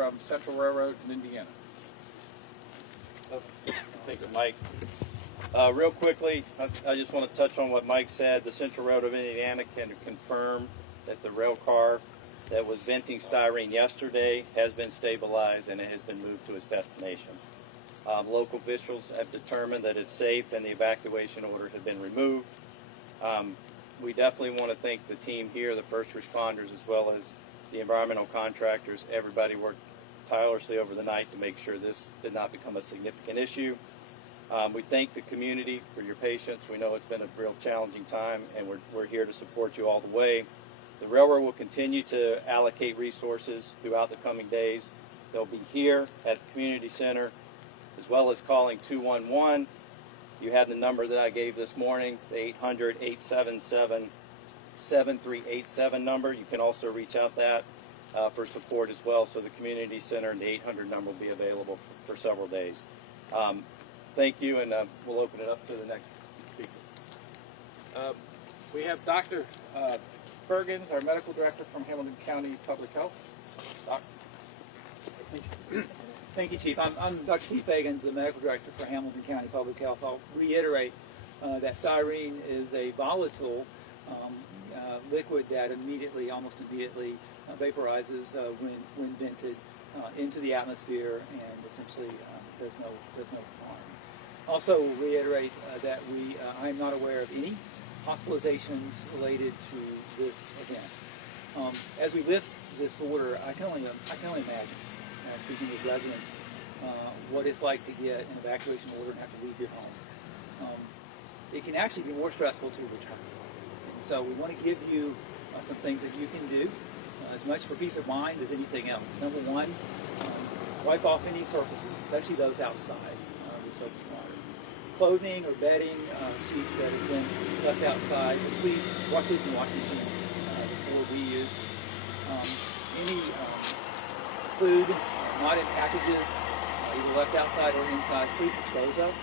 from Central Railroad in Indiana. Thank you, Mike. Real quickly, I just want to touch on what Mike said. The Central Railroad of Indiana can confirm that the rail car that was venting styrene yesterday has been stabilized and it has been moved to its destination. Local officials have determined that it's safe and the evacuation order has been removed. We definitely want to thank the team here, the first responders, as well as the environmental contractors. Everybody worked tirelessly over the night to make sure this did not become a significant issue. We thank the community for your patience. We know it's been a real challenging time, and we're here to support you all the way. The railroad will continue to allocate resources throughout the coming days. They'll be here at the community center, as well as calling 211. You had the number that I gave this morning, the 800-877-7387 number. You can also reach out that for support as well. So the community center and the 800 number will be available for several days. Thank you, and we'll open it up to the next speaker. We have Dr. Fergens, our medical director from Hamilton County Public Health. Doc. Thank you, Chief. I'm Dr. Steve Fergens, the medical director for Hamilton County Public Health. I'll reiterate that styrene is a volatile liquid that almost immediately vaporizes when vented into the atmosphere and essentially does no harm. Also reiterate that I am not aware of any hospitalizations related to this event. As we lift this order, I can only imagine, speaking with residents, what it's like to get an evacuation order and have to leave your home. It can actually be more stressful to return. And so we want to give you some things that you can do, as much for peace of mind as anything else. Number one, wipe off any surfaces, especially those outside with soap and water. Clothing or bedding, sheets that have been left outside, but please wash these in wash machine before we use. Any food not in packages, either left outside or inside, please dispose of.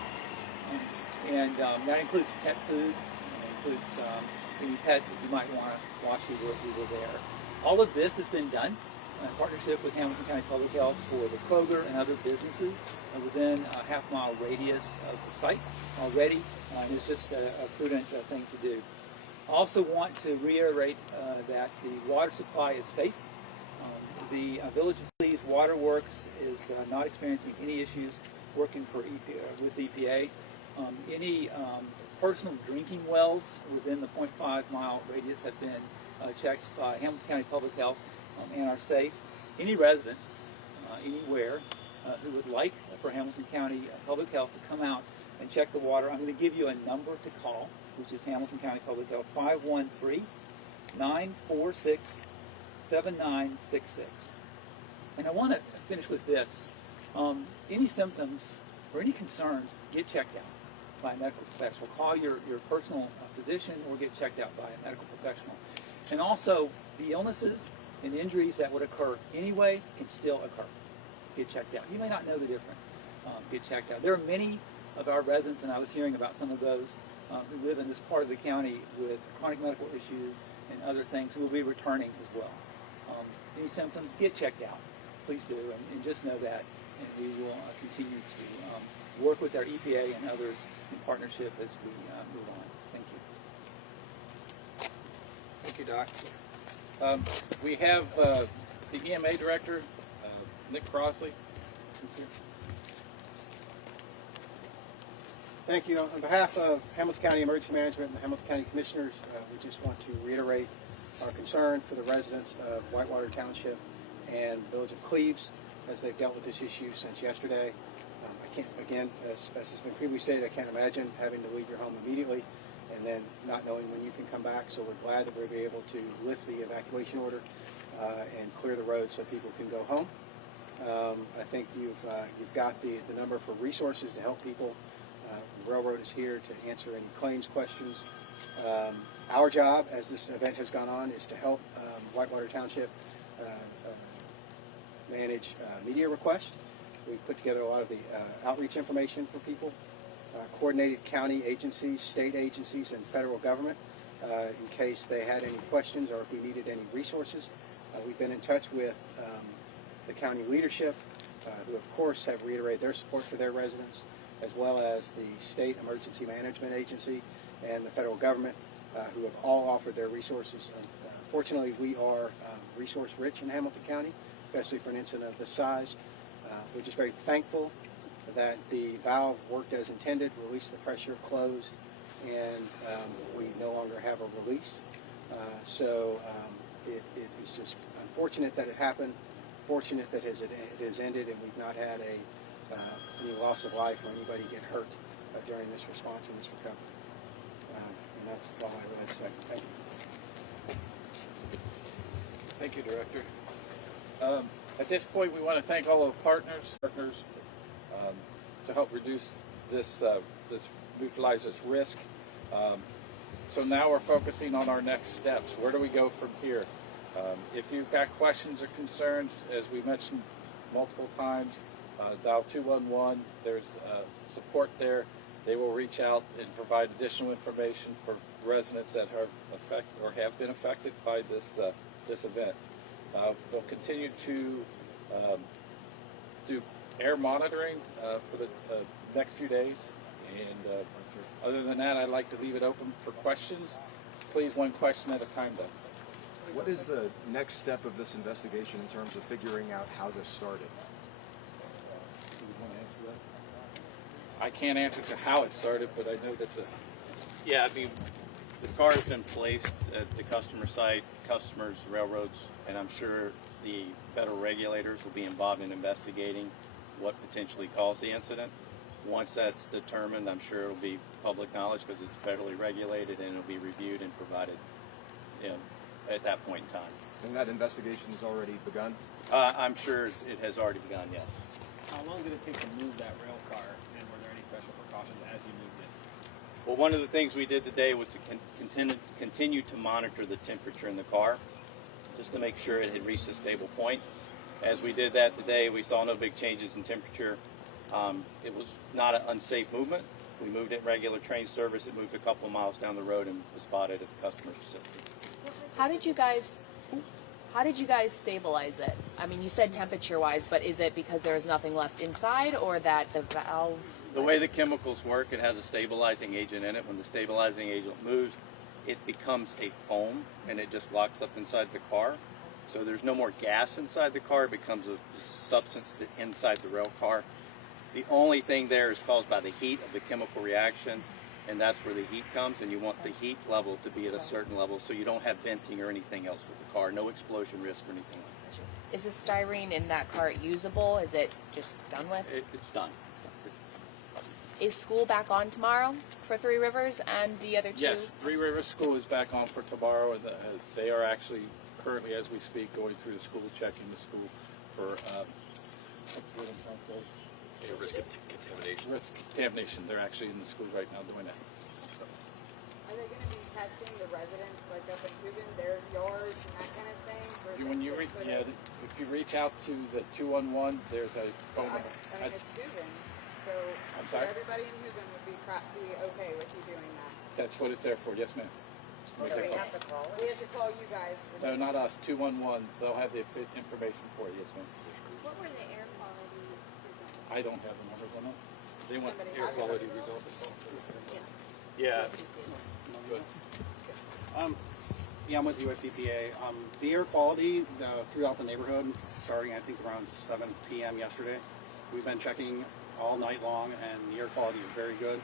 And that includes pet food, includes any pets that you might want to wash who were there. All of this has been done in partnership with Hamilton County Public Health for the Kroger and other businesses within a half-mile radius of the site already, and it's just a prudent thing to do. I also want to reiterate that the water supply is safe. The Village of Please Waterworks is not experiencing any issues working with EPA. Any personal drinking wells within the 0.5-mile radius have been checked by Hamilton County Public Health and are safe. Any residents anywhere who would like for Hamilton County Public Health to come out and check the water, I'm going to give you a number to call, which is Hamilton County Public Health, 513-946-7966. And I want to finish with this. Any symptoms or any concerns, get checked out by a medical professional. Call your personal physician or get checked out by a medical professional. And also, the illnesses and injuries that would occur anyway can still occur. Get checked out. You may not know the difference. Get checked out. There are many of our residents, and I was hearing about some of those who live in this part of the county with chronic medical issues and other things who will be returning as well. Any symptoms, get checked out. Please do, and just know that. And we will continue to work with our EPA and others in partnership as we move on. Thank you. Thank you, Doc. We have the EMA director, Nick Crossley. Thank you. On behalf of Hamilton County Emergency Management and the Hamilton County Commissioners, we just want to reiterate our concern for the residents of Whitewater Township and the Village of Cleves as they've dealt with this issue since yesterday. I can't, again, as has been previously stated, I can't imagine having to leave your home immediately and then not knowing when you can come back. So we're glad that we'll be able to lift the evacuation order and clear the road so people can go home. I think you've got the number for resources to help people. The railroad is here to answer any claims questions. Our job, as this event has gone on, is to help Whitewater Township manage media requests. We've put together a lot of the outreach information for people, coordinated county agencies, state agencies, and federal government in case they had any questions or if we needed any resources. We've been in touch with the county leadership, who of course have reiterated their support for their residents, as well as the State Emergency Management Agency and the federal government, who have all offered their resources. Fortunately, we are resource rich in Hamilton County, especially for an incident of this size. We're just very thankful that the valve worked as intended, released the pressure, closed, and we no longer have a release. It is just unfortunate that it happened, fortunate that it has ended, and we've not had any loss of life or anybody get hurt during this response and this recovery. And that's all I really have to say. Thank you. Thank you, Director. At this point, we want to thank all of the partners to help reduce this, neutralize this risk. So now we're focusing on our next steps. Where do we go from here? If you've got questions or concerns, as we mentioned multiple times, dial 211. There's support there. They will reach out and provide additional information for residents that are affected or have been affected by this event. We'll continue to do air monitoring for the next few days. And other than that, I'd like to leave it open for questions. Please, one question at a time, though. What is the next step of this investigation in terms of figuring out how this started? I can't answer to how it started, but I know that Yeah, I mean, the car has been placed at the customer site, customers, railroads, and I'm sure the federal regulators will be involved in investigating what potentially caused the incident. Once that's determined, I'm sure it'll be public knowledge because it's federally regulated, and it'll be reviewed and provided, at that point in time. And that investigation has already begun? I'm sure it has already begun, yes. How long did it take to move that rail car, and were there any special precautions as you moved it? Well, one of the things we did today was to continue to monitor the temperature in the car, just to make sure it had reached a stable point. As we did that today, we saw no big changes in temperature. It was not an unsafe movement. We moved it in regular train service. It moved a couple of miles down the road and was spotted at the customer's facility. How did you guys stabilize it? I mean, you said temperature-wise, but is it because there is nothing left inside, or that the valve? The way the chemicals work, it has a stabilizing agent in it. When the stabilizing agent moves, it becomes a foam, and it just locks up inside the car. So there's no more gas inside the car. It becomes a substance inside the rail car. The only thing there is caused by the heat of the chemical reaction, and that's where the heat comes, and you want the heat level to be at a certain level so you don't have venting or anything else with the car, no explosion risk or anything like that. Is the styrene in that cart usable? Is it just done with? It's done. Is school back on tomorrow for Three Rivers and the other two? yes, Three Rivers School is back on for tomorrow, and they are actually currently, as we speak, going through the school, checking the school for what's the word I'm trying to say? Risk of contamination. Risk contamination. They're actually in the school right now doing that. Are they going to be testing the residents, like up in Hoogan, their yards and that kind of thing? When you if you reach out to the 211, there's a phone number. I mean, it's Hoogan, so I'm sorry? everybody in Hoogan would be okay with you doing that. That's what it's there for. Yes, ma'am. So we have to call it? We have to call you guys. No, not us. 211. They'll have the information for you. Yes, ma'am. What were the air quality results? I don't have the numbers on it. They want Somebody air has quality it. results. Yeah. Yeah, I'm with US EPA. The air quality throughout the neighborhood, starting I think around 7 p.m. yesterday, we've been checking all night long, and the air quality is very good.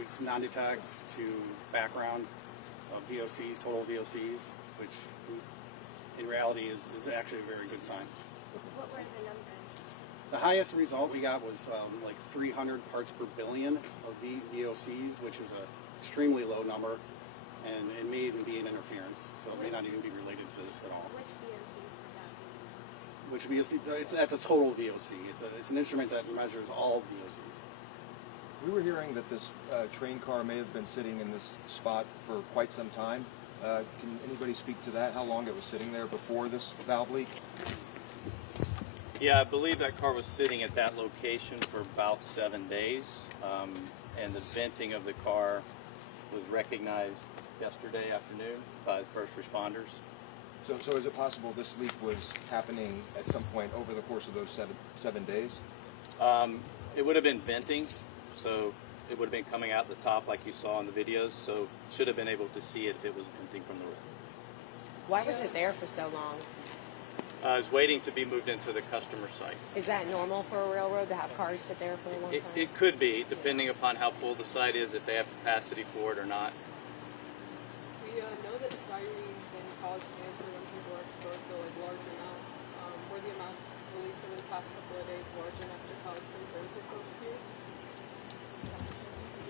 It's non-detect to background of VOCs, total VOCs, which in reality is actually a very good sign. What were the numbers? The highest result we got was like 300 parts per billion of VOCs, which is an extremely low number, and it may even be an interference, so it may not even be related to this at all. Which VOC was that? That's a total VOC. It's an instrument that measures all VOCs. We were hearing that this train car may have been sitting in this spot for quite some time. Can anybody speak to that? How long it was sitting there before this valve leak? Yeah, I believe that car was sitting at that location for about 7 days, and the venting of the car was recognized yesterday afternoon by the first responders. So is it possible this leak was happening at some point over the course of those seven days? It would have been venting, so it would have been coming out the top like you saw in the videos, so should have been able to see it if it was venting from the roof. Why was it there for so long? I was waiting to be moved into the customer site. Is that normal for a railroad to have cars sit there for a long time? It could be, depending upon how full the site is, if they have capacity for it or not. We know that styrene can cause cancer when people are exposed to like large amounts. Were the amounts released over the past couple of days large enough to cause concern for folks here?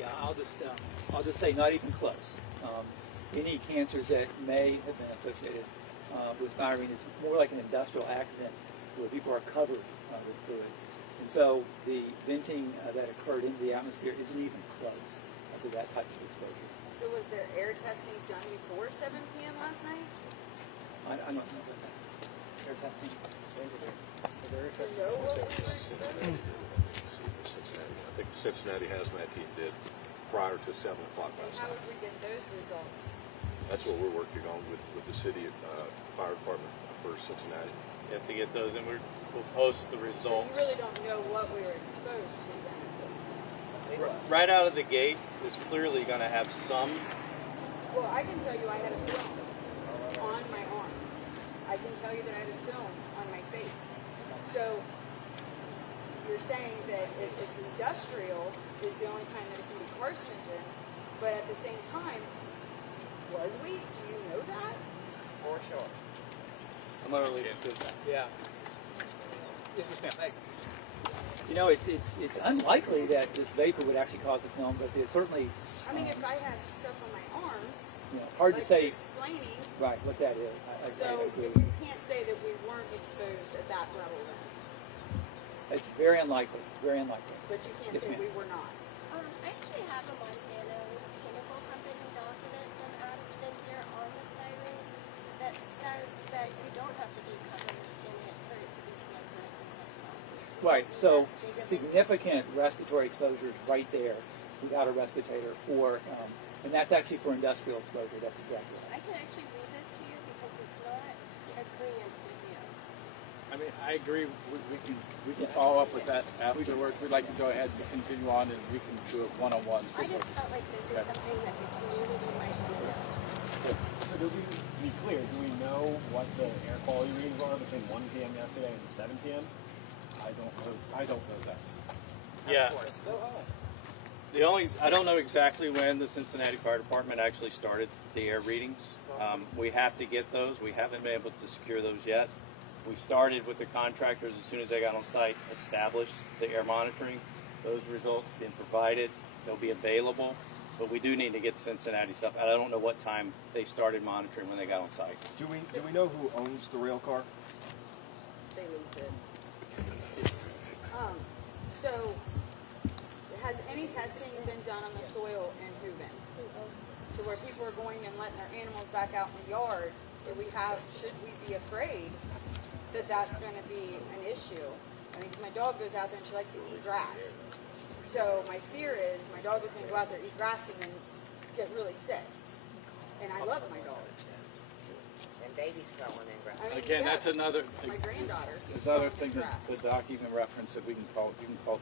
Yeah, I'll just say not even close. Any cancers that may have been associated with styrene is more like an industrial accident where people are covered with fluids. And so the venting that occurred into the atmosphere isn't even close to that type of exposure. So was there air testing done before 7 p.m. last night? I don't know about that. Air testing? To know what we were exposed? I think the Cincinnati hazmat team did prior to 7 o'clock last How night. would we get those results? That's what we're working on with the city fire department for Cincinnati. You have to get those, and we'll post the So results. you really don't know what we were exposed to then at this point. Right out of the gate is clearly going to have some. Well, I can tell you I had a film on my arms. I can tell you that I had a film on my face. So you're saying that if it's industrial is the only time that it can be carcinogen, but at the same time, was we? Do you know that? For sure. I'm going to leave it to that. Yeah. Yes, ma'am. Thank you. You know, it's unlikely that this vapor would actually cause a film, but there's certainly, I mean, if I had stuff on my arms, hard like to say you're explaining, right what that is. I so agree. you can't say that we weren't exposed at that level then, It's very unlikely. Very unlikely. but you can't Yes, say ma'am. we were not. I actually have a Montana chemical company document from Addison here on the styrene that says that you don't have to be covered in it for it to be cancerous and cause. Right. So significant respiratory exposures right there without a respirator for, and that's actually for industrial exposure. That's exactly right. I can actually read this to you because it's not agreeance with you. I mean, I agree. We can follow up with that afterwards. We'd like to go ahead and continue on, and we can do it one-on-one. I just felt like this is something that the community might know. So do we, to be clear, do we know what the air quality readings are between 1 p.m. yesterday and 7 p.m.? I don't know that. Yeah. I don't know exactly when the Cincinnati Fire Department actually started the air readings. We have to get those. We haven't been able to secure those yet. We started with the contractors as soon as they got on site, established the air monitoring. Those results have been provided. They'll be available. But we do need to get the Cincinnati stuff. I don't know what time they started monitoring when they got on site. Do we know who owns the rail car? They lease it. So, has any testing been done on the soil in Hooven? To where people are going and letting their animals back out in the yard? Should we be afraid that that's going to be an issue? I mean, because my dog goes out there and she likes to eat grass. So my fear is my dog is going to go out there, eat grass, and then get really sick. And I love my dog. And babies growing in grass. I mean, Again, yeah, that's another my granddaughter. is another growing in thing that grass. the doc even referenced that we can call. You can call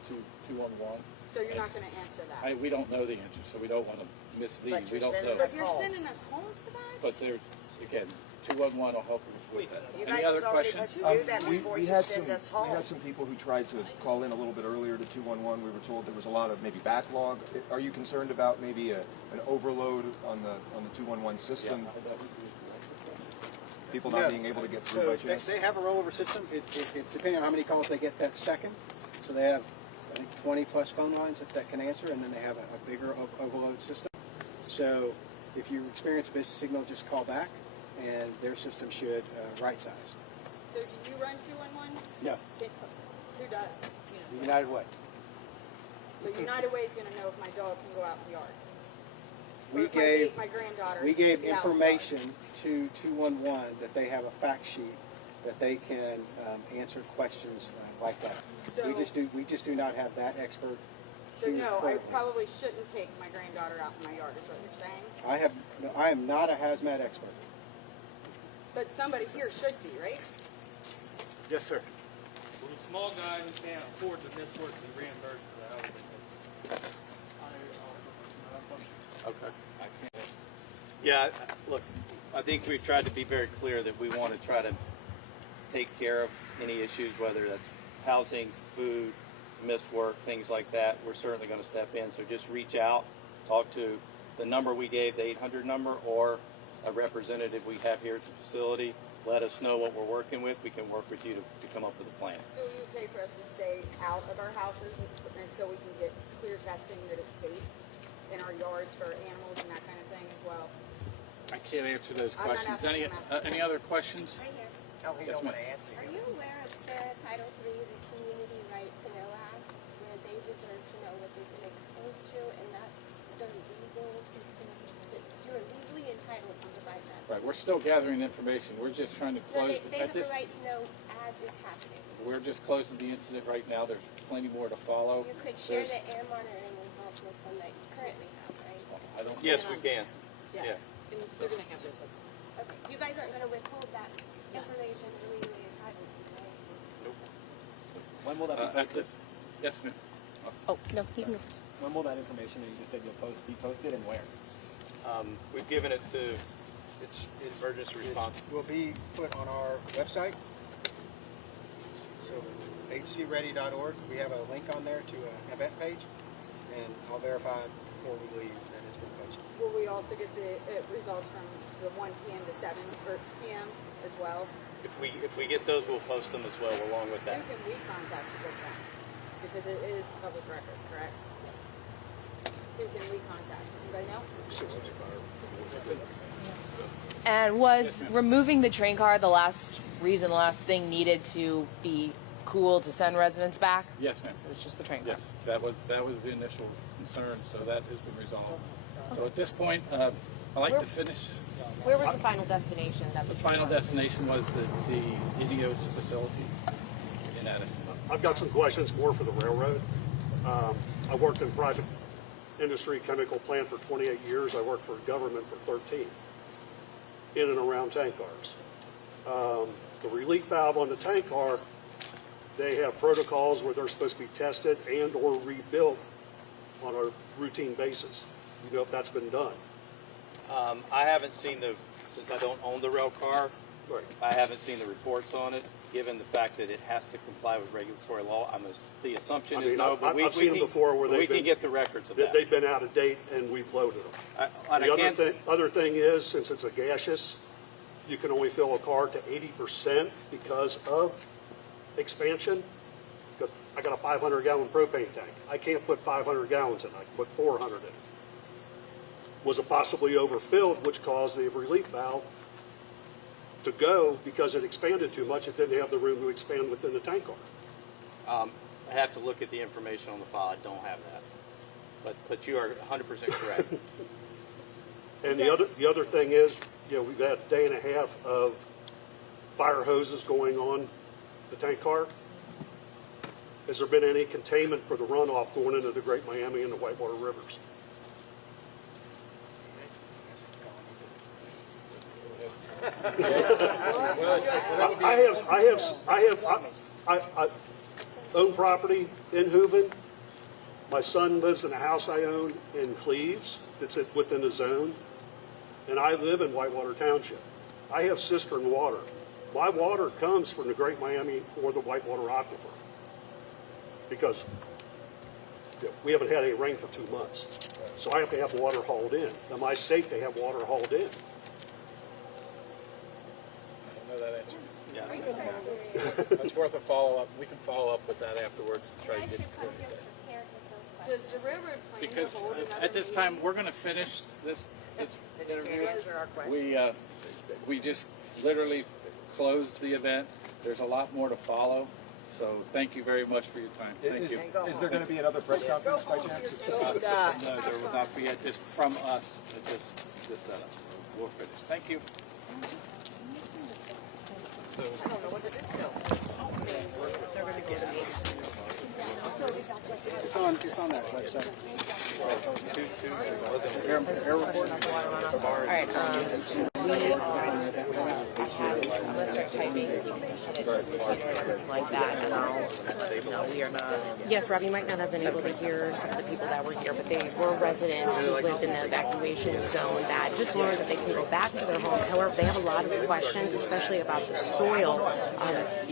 211. So you're not going to answer that. We don't know the answer, so we don't want to mislead. But We you're don't sending know. But you're sending us home to that? But there's again, 211 will help us with that. You Any guys other was already questions? do that before We you had send some us home. we had some people who tried to call in a little bit earlier to 211. We were told there was a lot of maybe backlog. Are you concerned about maybe an overload on the 211 system? People not being able to get through by chance? They have a rollover system. It depending on how many calls they get that second. So they have, I think, 20 plus phone lines that can answer, and then they have a bigger overload system. So if you experience a busy signal, just call back, and their system should right size. So do you run 211? No, Who does? United Way. So United Way is going to know if my dog can go out in the yard. We Or if gave my granddaughter. we gave can be out in the yard. information to 211 that they have a fact sheet that they can answer questions like that. So- we just do not have that expert. So here no, I currently. probably shouldn't take my granddaughter out in my yard. Is what you're saying? I am not a hazmat expert. But somebody here should be, right? Yes, sir. Well, the small guy who can't afford the miswork and reimburse for that. Okay. Yeah, look, I think we've tried to be very clear that we want to try to take care of any issues, whether that's housing, food, missed work, things like that. We're certainly going to step in. So just reach out, talk to the number we gave, the 800 number, or a representative we have here at the facility. Let us know what we're working with. We can work with you to come up with a plan. So you pay for us to stay out of our houses until we can get clear testing that it's safe in our yards for animals and that kind of thing as well? I can't answer those I'm not questions. asking, I'm asking. Any other questions? Right here. Oh, we Yes, don't ma'am. want to answer. Are you aware of Sarah Title III, the Community Right to Know Act, where they deserve to know what they've been exposed to, and that's their legal, you're legally entitled to provide that. Right, we're still gathering information. We're just trying to No, close they at have the this. right to know as it's happening. We're just closing the incident right now. There's plenty more to follow. You could share There's- the air monitoring results with them that you currently have, right? I don't. Yes, we can. Yeah. And you're gonna have those upstairs. Okay, you guys aren't gonna withhold that information you're legally entitled to, right? When will that be At posted? this, yes, ma'am. Oh, no, you can go. When will that information that you just said you'll be posted and where? We've given it to its emergency response. Will be put on our website. So hcready.org, we have a link on there to an event page, and I'll verify before we leave that it's been posted. Will we also get the results from the 1 p.m. to 7 p.m. as well? If we get those, we'll post them as well along with Who that. can we contact to get them? Because it is public record, correct? Who can we contact? Anybody know? And was removing the train car the last thing needed to be cool to send residents back? Yes, ma'am. It was just the train car. Yes, that was the initial concern, so that has been resolved. So at this point, I'd like to finish. Where was the final destination? The final destination was the Idios facility in Addison. I've got some questions more for the railroad. I worked in private industry chemical plant for 28 years. I worked for government for 13, in and around tank cars. The relief valve on the tank car, they have protocols where they're supposed to be tested and or rebuilt on a routine basis. You know if that's been done? I haven't seen since I don't own the rail car, Right. I haven't seen the reports on it, given the fact that it has to comply with regulatory law. The assumption I is mean, no, but I've seen them before where we they've can been- get the records of that. They've been out of date and we've loaded them. And The I can't, other thing is, since it's a gaseous, you can only fill a car to 80% because of expansion. Because I got a 500-gallon propane tank. I can't put 500 gallons in. I can put 400 in. Was it possibly overfilled, which caused the relief valve to go because it expanded too much? It didn't have the room to expand within the tank car. I have to look at the information on the file. I don't have that. But you are 100% correct. And the other thing is, you know, we've had a day and a half of fire hoses going on the tank car. Has there been any containment for the runoff going into the Great Miami and the Whitewater rivers? I own property in Hooven. My son lives in a house I own in Cleves that's within the zone, and I live in Whitewater Township. I have cistern water. My water comes from the Great Miami or the Whitewater Aquifer because we haven't had any rain for 2 months. So I have to have water hauled in. Am I safe to have water hauled in? I know that answer. Yeah. That's worth a follow-up. We can follow up with that afterwards and try And I to get should come it. here prepared with those Does questions. the railroad plan Because to hold another at this time, we're going to finish this interview. answer our question. We just literally closed the event. There's a lot more to follow. So thank you very much for your time. Thank you. Is there going to be another press conference by chance? No, there will not be at this from us at this setup. So we'll finish. Thank you. So, I don't know what to do still. They're going to get it. It's on that website. All right. I'm gonna start typing. You can shut it to the computer and everything like that, and no, we are not. Yes, Rob, you might not have been able to hear some of the people that were here, but they were residents who lived in the evacuation zone that just learned that they can go back to their homes. However, they have a lot of questions, especially about the soil.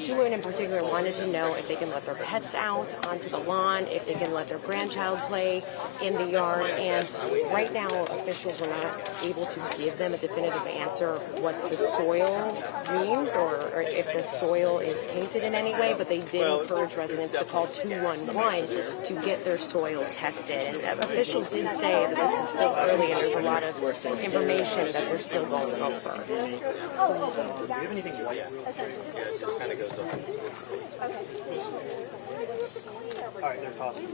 Two women in particular wanted to know if they can let their pets out onto the lawn, if they can let their grandchild play in the yard, and right now officials were not able to give them a definitive answer what the soil means or if the soil is tainted in any way, but they did encourage residents to call 211 to get their soil tested. And officials did say that this is still early and there's a lot of information that they're still going over. All right, they're tossing.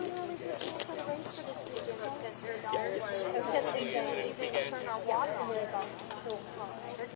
Because we can even turn our water on.